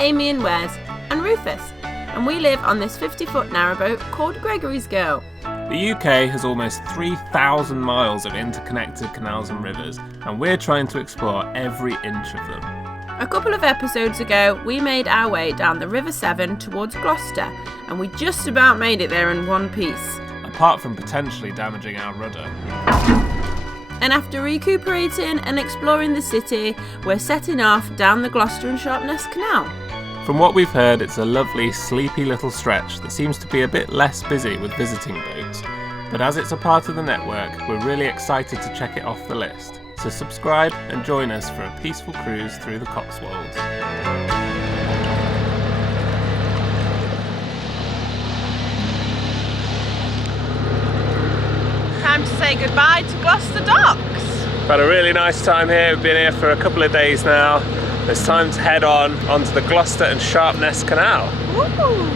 Amy and Wes, and Rufus, and we live on this 50-foot narrowboat called Gregory's Girl. The UK has almost 3,000 miles of interconnected canals and rivers, and we're trying to explore every inch of them. A couple of episodes ago, we made our way down the River Severn towards Gloucester, and we just about made it there in one piece. Apart from potentially damaging our rudder. And after recuperating and exploring the city, we're setting off down the Gloucester Sharpness Canal. From what we've heard, it's a lovely, sleepy little stretch that seems to be a bit less busy with visiting boats. But as it's a part of the network, we're really excited to check it off the list. So subscribe and join us for a peaceful cruise through the Cotswolds. Time to say goodbye to Gloucester Docks. We've had a really nice time here. We've been here for a couple of days now. It's time to head onto the Gloucester Sharpness Canal. Woo!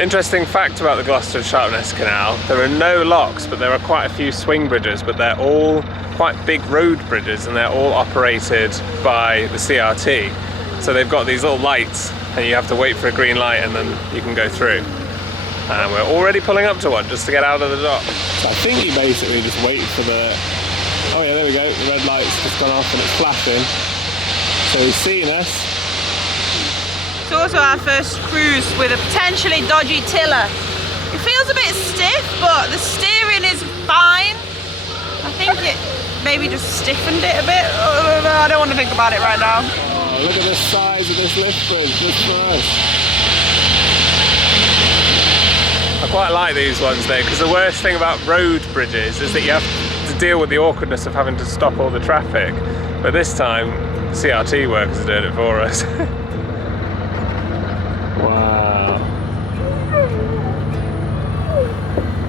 Interesting fact about the Gloucester Sharpness Canal, there are no locks, but there are quite a few swing bridges, but they're all quite big road bridges and they're all operated by the CRT. So they've got these little lights and you have to wait for a green light and then you can go through. And we're already pulling up to one just to get out of the dock. So I think you basically just wait for the... Oh yeah, there we go, the red light's just gone off and it's flashing. So he's seen us. It's also our first cruise with a potentially dodgy tiller. It feels a bit stiff, but the steering is fine. I think it maybe just stiffened it a bit. I don't want to think about it right now. Oh, look at the size of this lift bridge, just for us. I quite like these ones though, because the worst thing about road bridges is that you have to deal with the awkwardness of having to stop all the traffic. But this time, the CRT workers are doing it for us. Wow.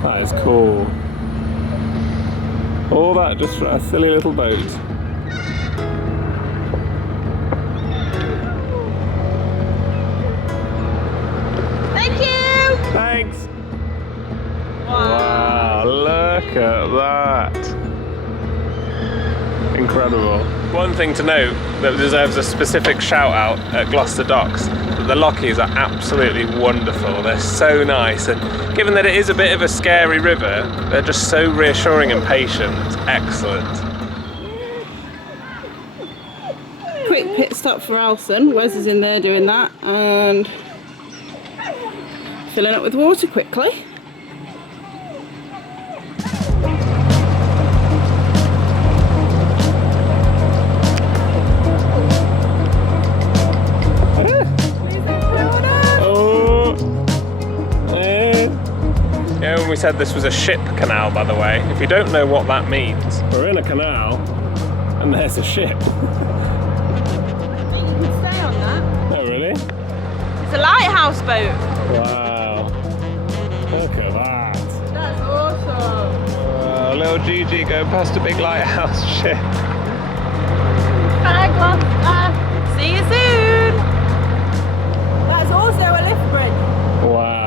That is cool. All that just for a silly little boat. Thank you! Thanks! Wow, look at that. Incredible. One thing to note that deserves a specific shout out at Gloucester Docks, that the lockies are absolutely wonderful. They're so nice, and given that it is a bit of a scary river, they're just so reassuring and patient. It's excellent. Quick pit stop for Alison. Wes is in there doing that and filling up with water quickly. Yeah, when we said this was a ship canal, by the way, if you don't know what that means, we're in a canal and there's a ship. I think you can stay on that. Oh, really? It's a lighthouse boat. Wow. Look at that. That's awesome. Little Gigi going past a big lighthouse ship. Bye, Gloucester. See you soon. That's also a lift bridge. Wow.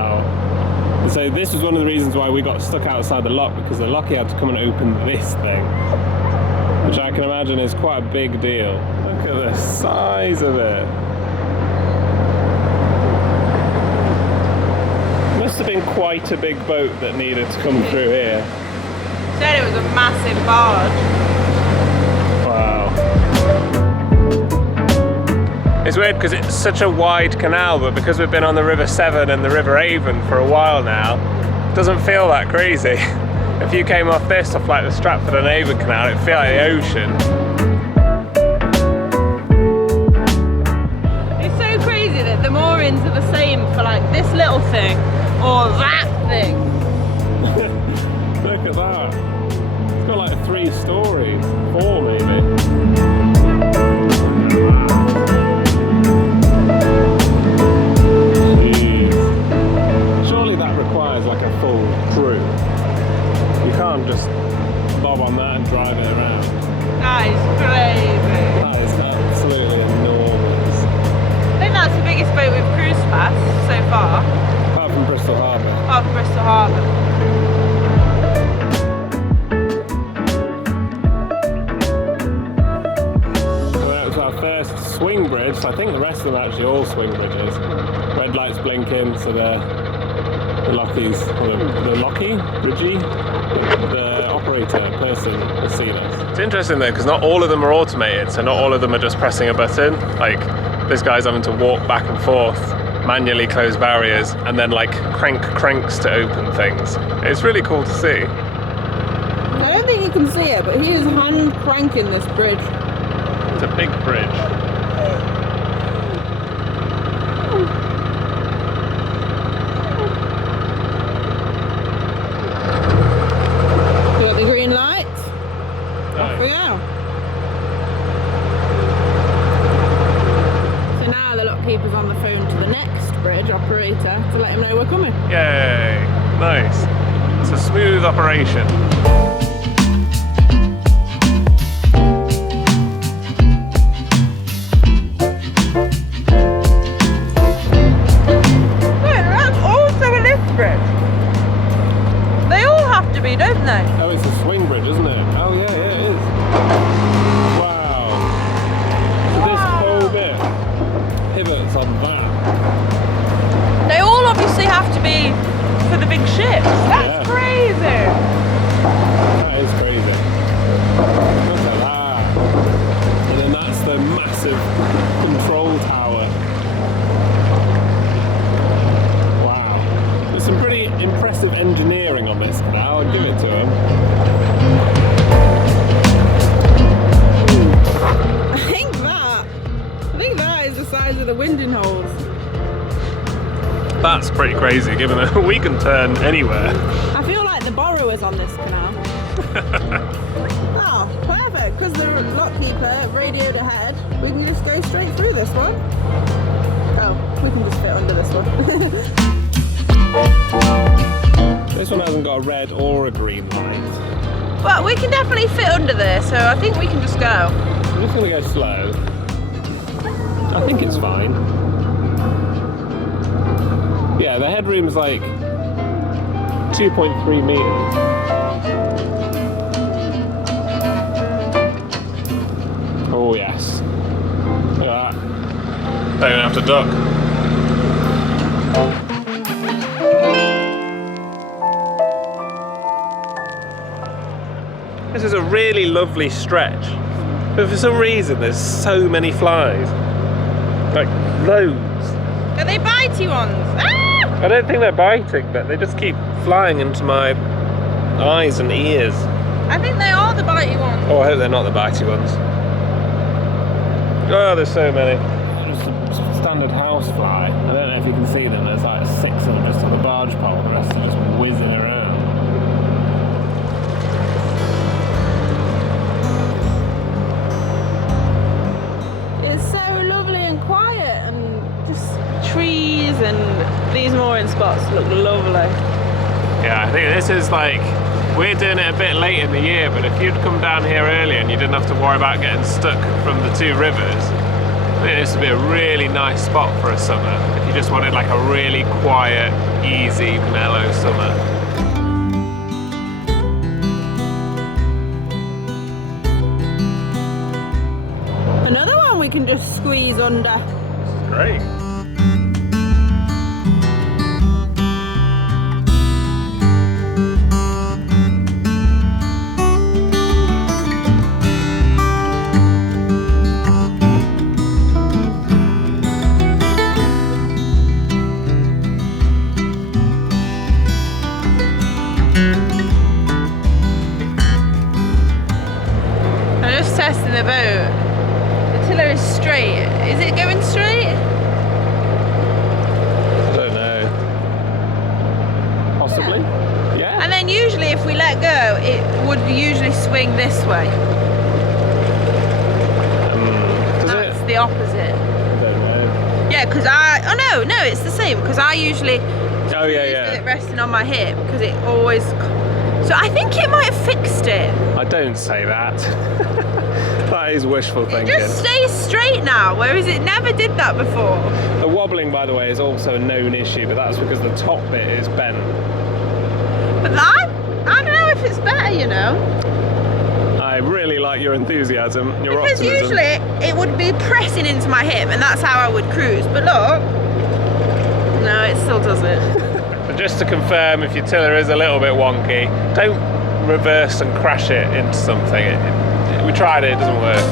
So this was one of the reasons why we got stuck outside the lock, because the locky had to come and open this thing, which I can imagine is quite a big deal. Look at the size of it. Must have been quite a big boat that needed to come through here. Said it was a massive barge. Wow. It's weird because it's such a wide canal, but because we've been on the River Severn and the River Avon for a while now, it doesn't feel that crazy. If you came off this, off like the Stratford and Avon Canal, it'd feel like the ocean. It's so crazy that the moorings are the same for like this little thing or that thing. Look at that. It's got like 3 stories, 4 maybe. Like a full crew. You can't just bob on that and drive it around. That is crazy. That is absolutely enormous. I think that's the biggest boat we've cruised past so far. Apart from Bristol Harbour. Apart from Bristol Harbour. first swing bridge. I think the rest of them are actually all swing bridges. Red lights blinking, so the lockies, the locky, bridgie, the operator person has seen us. It's interesting though, because not all of them are automated, so not all of them are just pressing a button. Like this guy's having to walk back and forth, manually close barriers, and then like cranks to open things. It's really cool to see. I don't think you can see it, but he is hand cranking this bridge. It's a big bridge. You got the green light? Off we go. So now the lockkeeper's on the phone to the next bridge operator to let him know we're coming. Yay! Nice. It's a smooth operation. Don't they? Oh, it's a swing bridge, isn't it? Oh yeah, it is. Wow. So this whole bit pivots on that. They all obviously have to be for the big ships. That's crazy. That is crazy. Look at that. And then that's the massive control tower. Wow. There's some pretty impressive engineering on this canal. I'll give it to him. I think that is the size of the winding holes. That's pretty crazy, given that we can turn anywhere. I feel like the borrowers on this canal. Oh, perfect, because the lockkeeper radioed ahead. We can just go straight through this one. Oh, we can just fit under this one. This one hasn't got a red or a green light. But we can definitely fit under there, so I think we can just go. I'm just going to go slow. I think it's fine. Yeah, the headroom's like 2.3 meters. Oh yes. Look at that. They're going to have to duck. This is a really lovely stretch, but for some reason there's so many flies, like loads. Are they bitey ones? Ah! I don't think they're biting, but they just keep flying into my eyes and ears. I think they are the bitey ones. Oh, I hope they're not the bitey ones. Oh, there's so many. Just a standard house fly. I don't know if you can see them, there's like 6 of them just on the barge pole, the rest are just whizzing around. Trees and these mooring spots look lovely. Yeah, I think this is like, we're doing it a bit late in the year, but if you'd come down here early and you didn't have to worry about getting stuck from the 2 rivers, I think this would be a really nice spot for a summer, if you just wanted like a really quiet, easy, mellow summer. Another one we can just squeeze under. Great. Testing the boat. The tiller is straight. Is it going straight? I don't know. Possibly. Yeah. And then usually if we let go, it would usually swing this way. That's the opposite. I don't know. Yeah, because no, it's the same. Because I usually with it resting on my hip because it always. So I think it might have fixed it. I don't say that. That is wishful thinking. It just stays straight now, whereas it never did that before. The wobbling, by the way, is also a known issue, but that's because the top bit is bent. But I don't know if it's better, you know. I really like your enthusiasm, your because optimism. usually it would be pressing into my hip and that's how I would cruise, but look, no, it still does it. But just to confirm, if your tiller is a little bit wonky, don't reverse and crash it into something. We tried it, it doesn't work.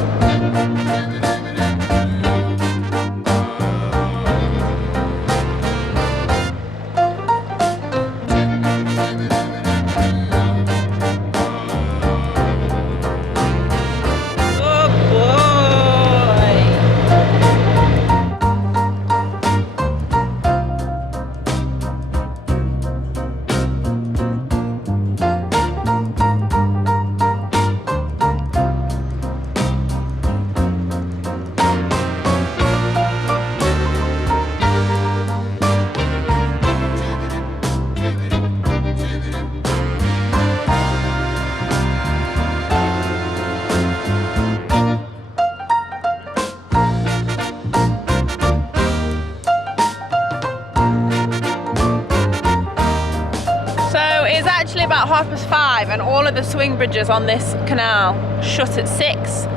About 5:30 and all of the swing bridges on this canal shut at 6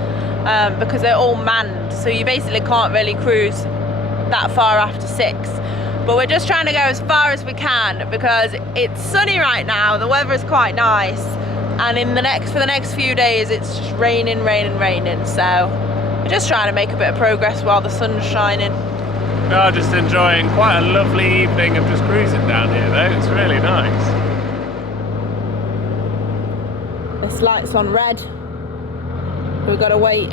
because they're all manned, so you basically can't really cruise that far after 6. But we're just trying to go as far as we can because it's sunny right now, the weather is quite nice, and for the next few days it's just raining, so we're just trying to make a bit of progress while the sun's shining. We are just enjoying quite a lovely evening of just cruising down here though, it's really nice. This light's on red. We've got to wait.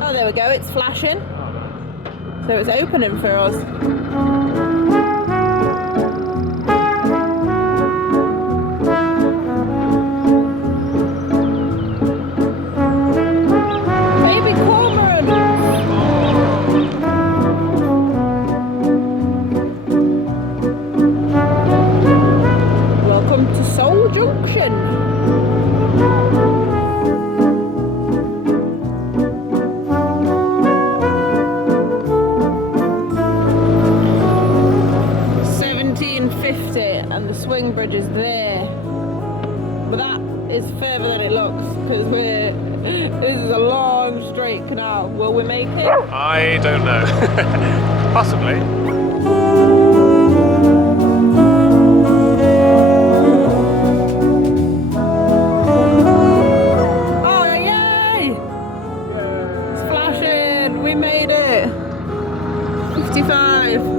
Oh, there we go, it's flashing. So it's opening for us. Baby cormorant! Welcome to Seoul Junction. And the swing bridge is there, but that is further than it looks because this is a long straight canal. Will we make it? I don't know. Possibly. Oh yay! It's flashing. We made it. 55.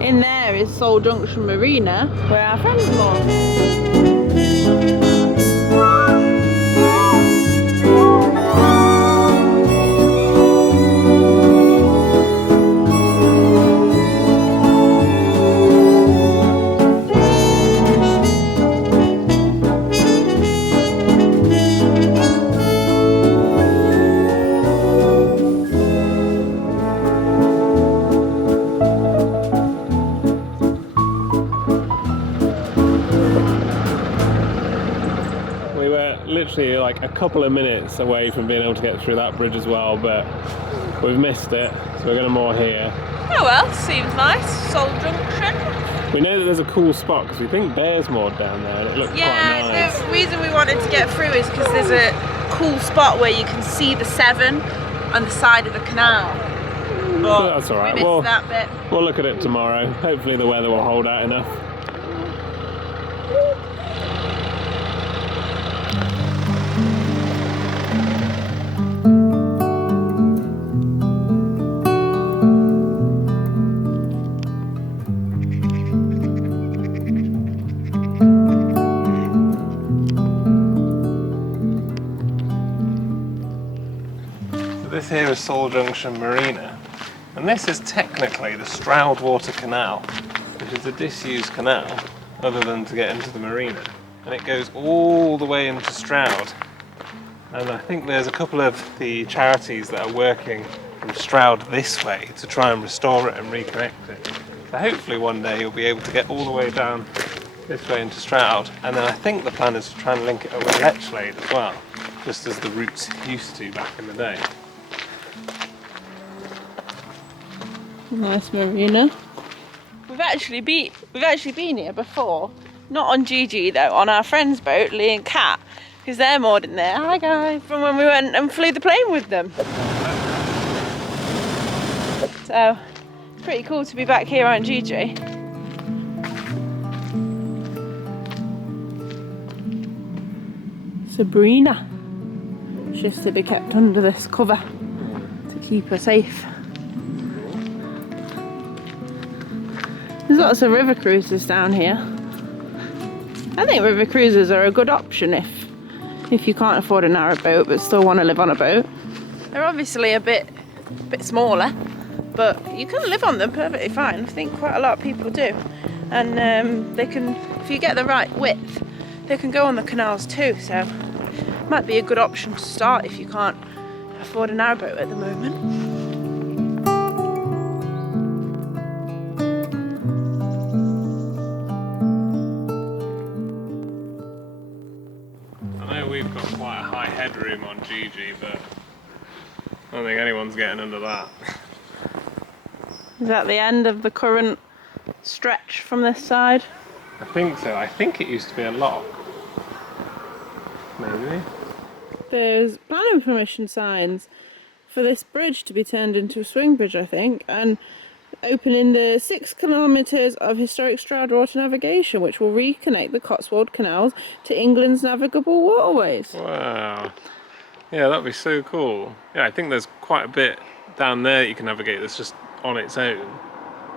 In there is Seoul Junction Marina, where our friends belong. Literally like a couple of minutes away from being able to get through that bridge as well, but we've missed it, so we're going to moor here. Oh well, seems nice. Seoul Junction. We know that there's a cool spot because we think bears moored down there and it looked quite nice. The reason we wanted to get through is because there's a cool spot where you can see the Severn on the side of the canal. But that's alright, we missed that bit. We'll look at it tomorrow. Hopefully the weather will hold out enough. This here is Seoul Junction Marina, and this is technically the Stroud Water Canal, which is a disused canal other than to get into the marina, and it goes all the way into Stroud. And I think there's a couple of the charities that are working from Stroud this way to try and restore it and reconnect it. So hopefully one day you'll be able to get all the way down this way into Stroud, and then I think the plan is to try and link it up with Lechlade as well, just as the routes used to back in the day. Nice marina. We've actually been here before. Not on Gigi though, on our friend's boat, Lee and Kat, because they're moored in there. Hi guys! From when we went and flew the plane with them. So, it's pretty cool to be back here on Gigi. Sabrina. She has to be kept under this cover to keep her safe. There's lots of river cruises down here. I think river cruises are a good option if you can't afford a narrowboat but still want to live on a boat. They're obviously a bit smaller, but you can live on them perfectly fine. I think quite a lot of people do. And they can, if you get the right width, they can go on the canals too, so it might be a good option to start if you can't afford a narrowboat at the moment. We've got quite a high headroom on Gigi, but I don't think anyone's getting under that. Is that the end of the current stretch from this side? I think so. I think it used to be a lock. Maybe. There's planning permission signs for this bridge to be turned into a swing bridge, I think, and opening the 6 kilometres of historic Stroud water navigation, which will reconnect the Cotswold canals to England's navigable waterways. Wow. Yeah, that'd be so cool. Yeah, I think there's quite a bit down there that you can navigate that's just on its own,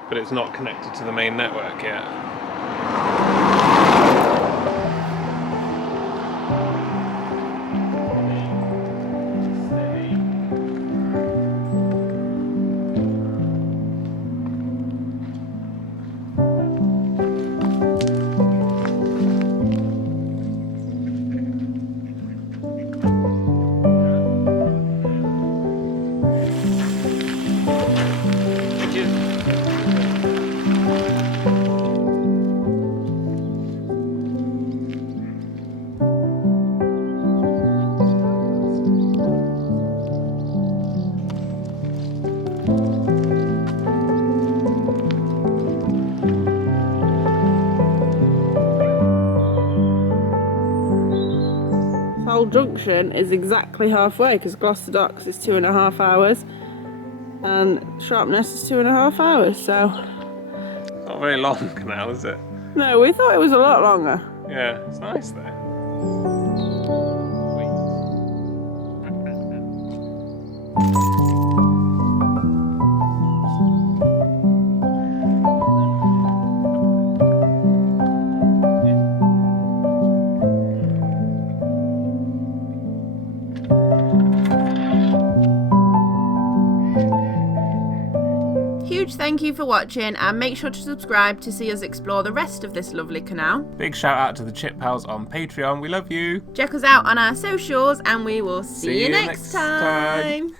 but it's not connected to the main network yet. Junction is exactly halfway because Gloucester Docks is 2.5 hours and Sharpness is 2.5 hours, so Not a very long canal, is it? no, we thought it was a lot longer. Yeah, it's nice though. Thank you for watching, and make sure to subscribe to see us explore the rest of this lovely canal. Big shout out to the Chip Pals on Patreon. We love you. Check us out on our socials, and we will see you next time.